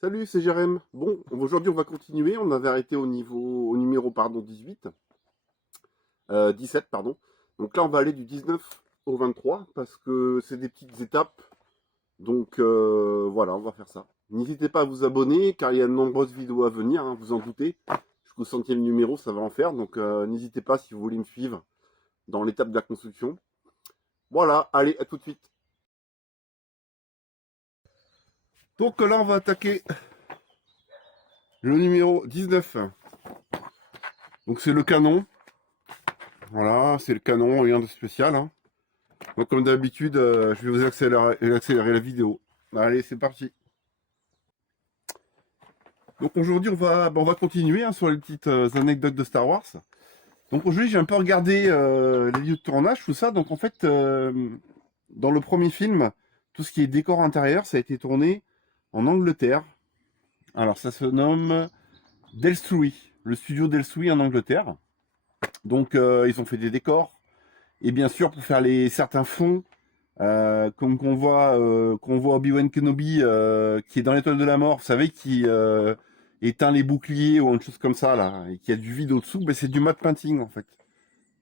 Salut, c'est Jérém. Bon, aujourd'hui on va continuer. On avait arrêté au numéro 18, 17 pardon. Donc là on va aller du 19 au 23 parce que c'est des petites étapes. Donc voilà, on va faire ça. N'hésitez pas à vous abonner car il y a de nombreuses vidéos à venir, hein, vous en doutez. Jusqu'au 100e numéro, ça va en faire. Donc n'hésitez pas si vous voulez me suivre dans l'étape de la construction. Voilà, allez, à tout de suite. Donc là on va attaquer le numéro 19. Donc c'est le canon. Voilà, c'est le canon, rien de spécial, hein. Donc comme d'habitude, je vais vous accélérer la vidéo. Allez, c'est parti. Donc aujourd'hui, on va continuer, hein, sur les petites anecdotes de Star Wars. Donc aujourd'hui, j'ai un peu regardé les lieux de tournage, tout ça. Donc en fait, dans le premier film, tout ce qui est décor intérieur, ça a été tourné en Angleterre. Alors ça se nomme Delstruy, le studio Delstruy en Angleterre. Donc ils ont fait des décors. Et bien sûr, pour faire certains fonds, comme qu'on voit Obi-Wan Kenobi qui est dans l'étoile de la mort, vous savez, qui éteint les boucliers ou une chose comme ça, là, et qui a du vide au-dessous, ben, c'est du matte painting en fait.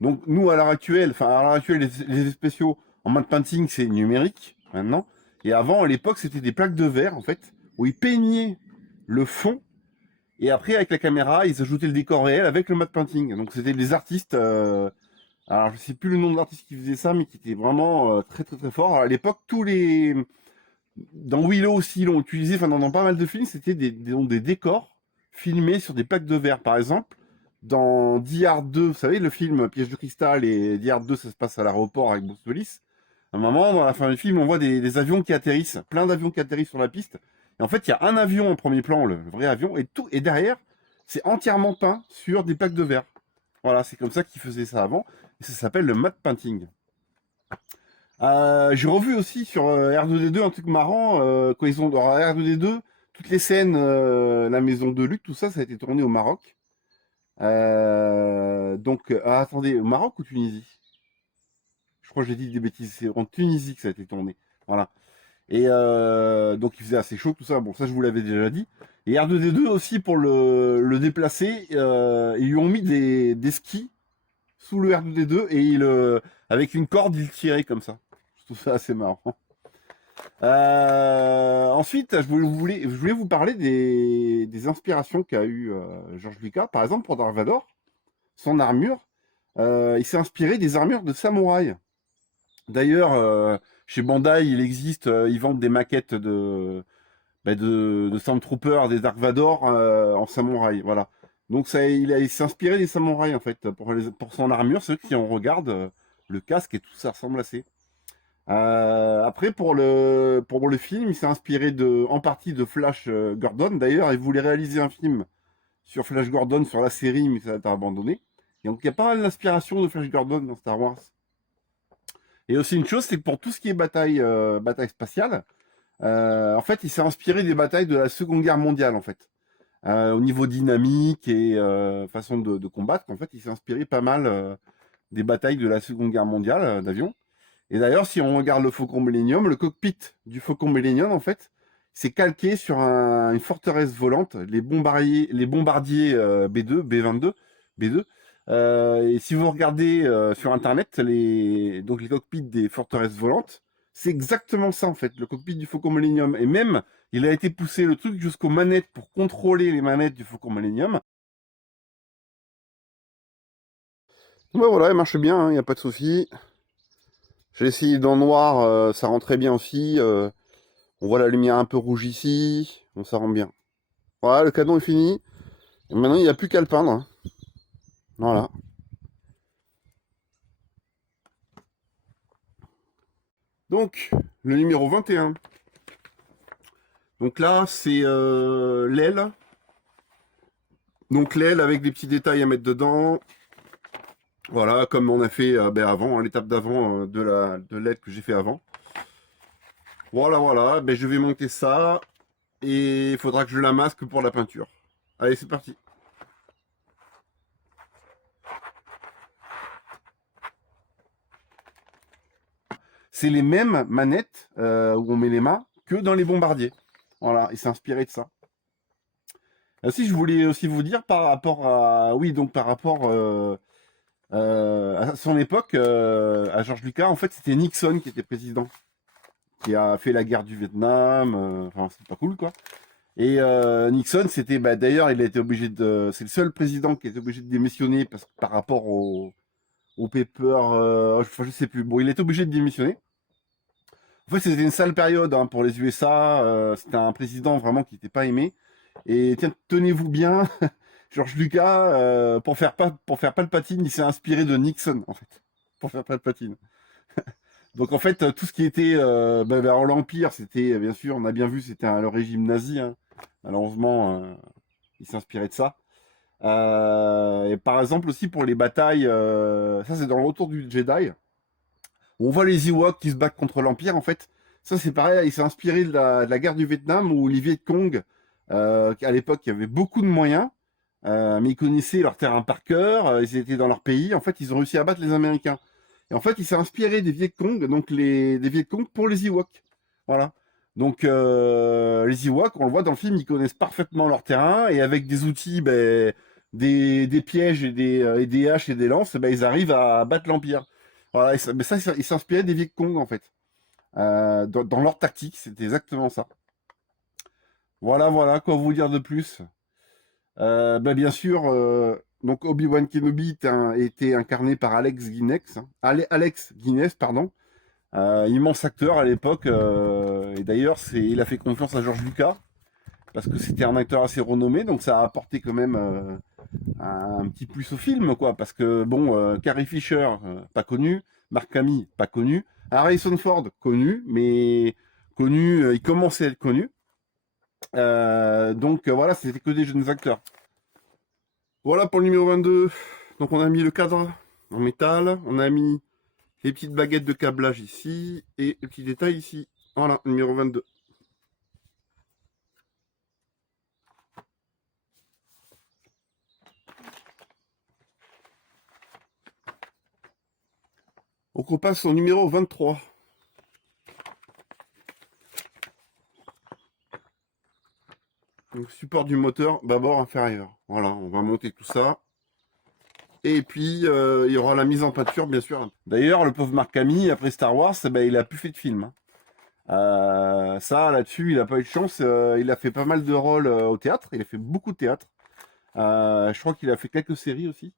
Donc nous, à l'heure actuelle, les effets spéciaux en matte painting, c'est numérique maintenant. Et avant, à l'époque, c'était des plaques de verre en fait, où ils peignaient le fond. Et après, avec la caméra, ils ajoutaient le décor réel avec le matte painting. Donc c'était des artistes. Alors, je sais plus le nom de l'artiste qui faisait ça, mais qui était vraiment très très très fort. Alors, à l'époque, dans Willow aussi, ils l'ont utilisé, enfin, dans pas mal de films, c'était des décors filmés sur des plaques de verre. Par exemple, dans Die Hard 2, vous savez, le film Piège de cristal et Die Hard 2, ça se passe à l'aéroport avec Bruce Willis. À un moment, dans la fin du film, on voit des avions qui atterrissent, plein d'avions qui atterrissent sur la piste. Et en fait, il y a un avion en premier plan, le vrai avion, et derrière, c'est entièrement peint sur des plaques de verre. Voilà, c'est comme ça qu'ils faisaient ça avant. Et ça s'appelle le matte painting. J'ai revu aussi sur R2D2 un truc marrant. Quand ils ont dans R2D2, toutes les scènes, la maison de Luc, tout ça, ça a été tourné au Maroc. Attendez, au Maroc ou Tunisie? Je crois que j'ai dit des bêtises. C'est en Tunisie que ça a été tourné. Voilà. Et donc il faisait assez chaud, tout ça. Bon, ça je vous l'avais déjà dit. Et R2D2 aussi pour le déplacer, ils lui ont mis des skis sous le R2D2 et avec une corde, il tirait comme ça. Je trouve ça assez marrant. Ensuite, je voulais vous parler des inspirations qu'a eu George Lucas. Par exemple, pour Dark Vador, son armure, il s'est inspiré des armures de samouraï. D'ailleurs, chez Bandai, il existe, ils vendent des maquettes de Stormtrooper, des Dark Vador en samouraï. Voilà. Donc il s'est inspiré des samouraïs en fait pour son armure. Ceux qui en regardent, le casque et tout ça ressemble assez. Après pour le film, il s'est inspiré en partie de Flash Gordon. D'ailleurs, il voulait réaliser un film sur Flash Gordon sur la série, mais ça a été abandonné. Et donc il y a pas mal d'inspiration de Flash Gordon dans Star Wars. Et aussi une chose, c'est que pour tout ce qui est bataille spatiale, en fait, il s'est inspiré des batailles de la Seconde Guerre mondiale en fait. Au niveau dynamique et façon de combattre, en fait, il s'est inspiré pas mal des batailles de la Seconde Guerre mondiale d'avions. Et d'ailleurs, si on regarde le Faucon Millennium, le cockpit du Faucon Millennium, en fait, c'est calqué sur une forteresse volante, les bombardiers B2, B22, B2. Et si vous regardez sur Internet, donc les cockpits des forteresses volantes, c'est exactement ça en fait, le cockpit du Faucon Millennium. Et même, il a été poussé le truc jusqu'aux manettes pour contrôler les manettes du Faucon Millennium. Ouais, voilà, elle marche bien, il n'y a pas de souci. J'ai essayé dans le noir, ça rend très bien aussi. On voit la lumière un peu rouge ici, donc ça rend bien. Voilà, le canon est fini. Et maintenant, il n'y a plus qu'à le peindre, hein. Voilà. Donc, le numéro 21. Donc là, c'est l'aile. Donc l'aile avec des petits détails à mettre dedans. Voilà, comme on a fait avant, hein, l'étape d'avant de l'aile que j'ai fait avant. Voilà, voilà, je vais monter ça. Et il faudra que je la masque pour la peinture. Allez, c'est parti. C'est les mêmes manettes où on met les mains que dans les bombardiers. Voilà, il s'est inspiré de ça. Si je voulais aussi vous dire par rapport à, oui, donc par rapport à son époque, à George Lucas, en fait, c'était Nixon qui était président, qui a fait la guerre du Vietnam. Enfin, c'est pas cool, quoi. Et Nixon, c'était, bah, d'ailleurs, il a été obligé de, c'est le seul président qui a été obligé de démissionner parce que par rapport au paper, enfin, je sais plus. Bon, il est obligé de démissionner. En fait, c'était une sale période hein, pour les USA. C'était un président vraiment qui n'était pas aimé. Et tiens, tenez-vous bien, George Lucas, pour faire Palpatine, il s'est inspiré de Nixon, en fait, pour faire Palpatine. Donc en fait, tout ce qui était vers l'Empire, c'était bien sûr, on a bien vu, c'était le régime nazi. Hein. Malheureusement, il s'inspirait de ça. Et par exemple aussi pour les batailles, ça c'est dans le Retour du Jedi. On voit les Ewoks qui se battent contre l'Empire, en fait. Ça, c'est pareil, il s'est inspiré de la guerre du Vietnam où les Viet Cong, à l'époque, il y avait beaucoup de moyens, mais ils connaissaient leur terrain par cœur, ils étaient dans leur pays. En fait, ils ont réussi à battre les Américains. Et en fait, il s'est inspiré des Viet Cong, donc des Viet Cong pour les Ewoks. Voilà. Donc, les Ewoks, on le voit dans le film, ils connaissent parfaitement leur terrain et avec des outils, ben, des pièges et des haches et des lances, ben, ils arrivent à battre l'Empire. Voilà, mais ça, il s'inspirait des Viet Cong en fait. Dans leur tactique, c'était exactement ça. Voilà, voilà, quoi vous dire de plus? Bah, bien sûr, donc Obi-Wan Kenobi était incarné par Alex Guinness, hein. Alex Guinness, pardon. Immense acteur à l'époque. Et d'ailleurs, il a fait confiance à George Lucas parce que c'était un acteur assez renommé, donc ça a apporté quand même un petit plus au film, quoi. Parce que bon, Carrie Fisher, pas connu, Mark Hamill, pas connu, Harrison Ford, connu, mais connu, il commençait à être connu. Donc voilà, c'était que des jeunes acteurs. Voilà pour le numéro 22. Donc on a mis le cadre en métal, on a mis les petites baguettes de câblage ici et le petit détail ici. Voilà, numéro 22. Donc on passe au numéro 23. Donc support du moteur bâbord inférieur. Voilà, on va monter tout ça. Et puis il y aura la mise en peinture bien sûr. D'ailleurs, le pauvre Mark Hamill, après Star Wars, il a plus fait de film. Hein. Ça, là-dessus, il a pas eu de chance. Il a fait pas mal de rôles au théâtre. Il a fait beaucoup de théâtre. Je crois qu'il a fait quelques séries aussi.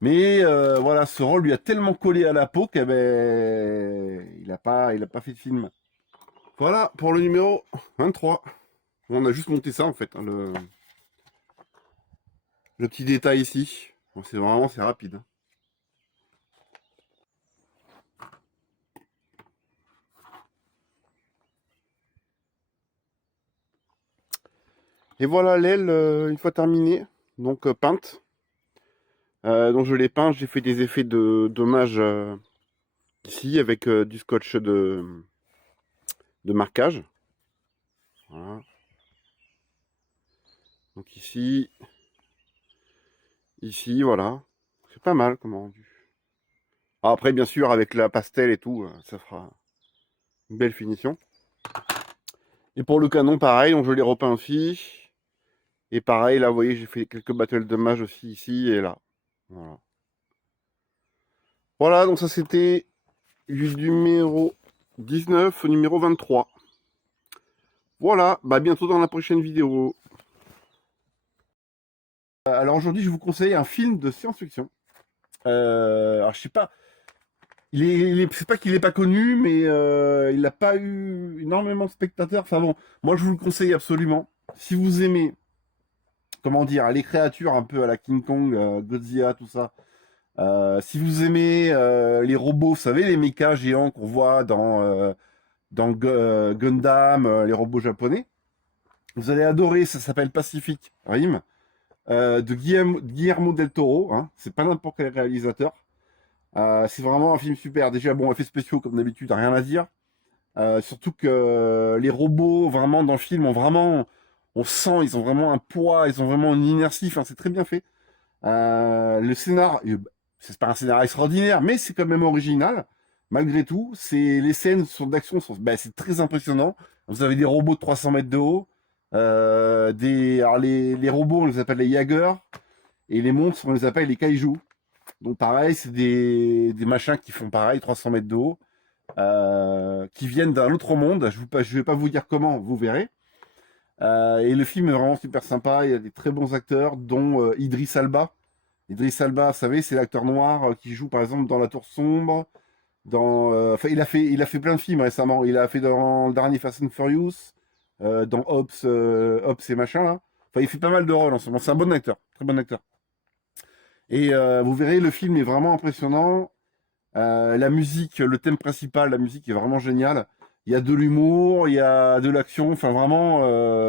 Mais voilà, ce rôle lui a tellement collé à la peau qu'il il a pas fait de film. Voilà pour le numéro 23. On a juste monté ça en fait, hein, le petit détail ici. Bon, c'est rapide. Hein. Et voilà l'aile une fois terminée, donc peinte. Donc je l'ai peint, j'ai fait des effets de dommage ici avec du scotch de marquage. Voilà. Donc ici, voilà. C'est pas mal comme rendu. Après, bien sûr, avec la pastel et tout, ça fera une belle finition. Et pour le canon, pareil, donc je l'ai repeint aussi. Et pareil, là, vous voyez, j'ai fait quelques battles de mage aussi ici et là. Voilà. Voilà, donc ça c'était du numéro 19 au numéro 23. Voilà, bah bientôt dans la prochaine vidéo. Alors aujourd'hui, je vous conseille un film de science-fiction. Alors je sais pas, c'est pas qu'il est pas connu, mais il n'a pas eu énormément de spectateurs. Enfin bon, moi je vous le conseille absolument. Si vous aimez, comment dire, les créatures un peu à la King Kong, Godzilla, tout ça. Si vous aimez les robots, vous savez, les mechas géants qu'on voit dans Gundam, les robots japonais, vous allez adorer. Ça s'appelle Pacific Rim de Guillermo del Toro. Hein. C'est pas n'importe quel réalisateur. C'est vraiment un film super. Déjà, bon, effets spéciaux, comme d'habitude, rien à dire. Surtout que les robots, vraiment, dans le film, on sent, ils ont vraiment un poids, ils ont vraiment une inertie. Enfin, c'est très bien fait. Le scénar, c'est pas un scénar extraordinaire, mais c'est quand même original. Malgré tout, les scènes d'action c'est très impressionnant. Vous avez des robots de 300 mètres de haut. Alors les robots, on les appelle les Jaeger. Et les monstres, on les appelle les Kaiju. Donc pareil, c'est des machins qui font pareil, 300 mètres de haut, qui viennent d'un autre monde. Je vais pas vous dire comment, vous verrez. Et le film est vraiment super sympa. Il y a des très bons acteurs, dont Idris Elba. Idris Elba, vous savez, c'est l'acteur noir qui joue par exemple dans La Tour Sombre. Enfin, il a fait plein de films récemment. Il a fait dans le dernier Fast and Furious, dans Ops et machin là. Enfin, il fait pas mal de rôles en ce moment. C'est un bon acteur, très bon acteur. Et vous verrez, le film est vraiment impressionnant. La musique, le thème principal, la musique est vraiment géniale. Il y a de l'humour, il y a de l'action. Enfin, vraiment,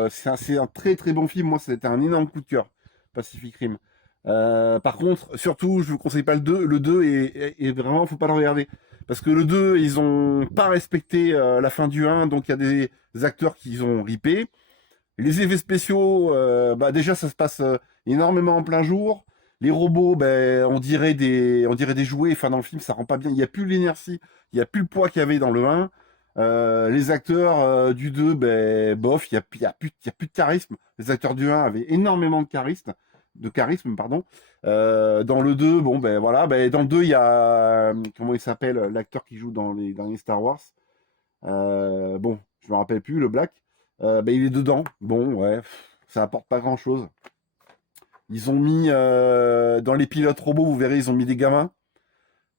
c'est un très très bon film. Moi, c'était un énorme coup de cœur, Pacific Rim. Par contre, surtout, je vous conseille pas le 2. Le 2 est vraiment, faut pas le regarder. Parce que le 2, ils ont pas respecté la fin du 1, donc il y a des acteurs qui ont ripé. Les effets spéciaux, déjà, ça se passe énormément en plein jour. Les robots, on dirait des jouets. Enfin, dans le film, ça rend pas bien. Il n'y a plus l'énergie, il n'y a plus le poids qu'il y avait dans le 1. Les acteurs du 2, bof, il y a plus de charisme. Les acteurs du 1 avaient énormément de charisme, pardon. Dans le 2, bon, voilà. Dans le 2, il y a, comment il s'appelle, l'acteur qui joue dans les derniers Star Wars. Bon, je me rappelle plus, le Black. Il est dedans. Bon, ouais, ça apporte pas grand-chose. Ils ont mis dans les pilotes robots, vous verrez, ils ont mis des gamins.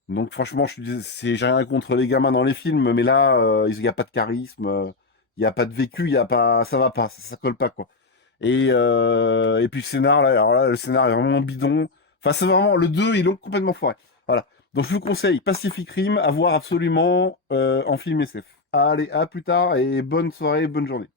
Donc franchement, j'ai rien contre les gamins dans les films, mais là, il n'y a pas de charisme, il n'y a pas de vécu, il y a pas, ça va pas, ça colle pas quoi. Et puis le scénar, là, alors là, le scénar est vraiment bidon. Enfin, c'est vraiment le 2, ils l'ont complètement foiré. Voilà. Donc je vous conseille Pacific Rim à voir absolument en film SF. Allez, à plus tard et bonne soirée, bonne journée.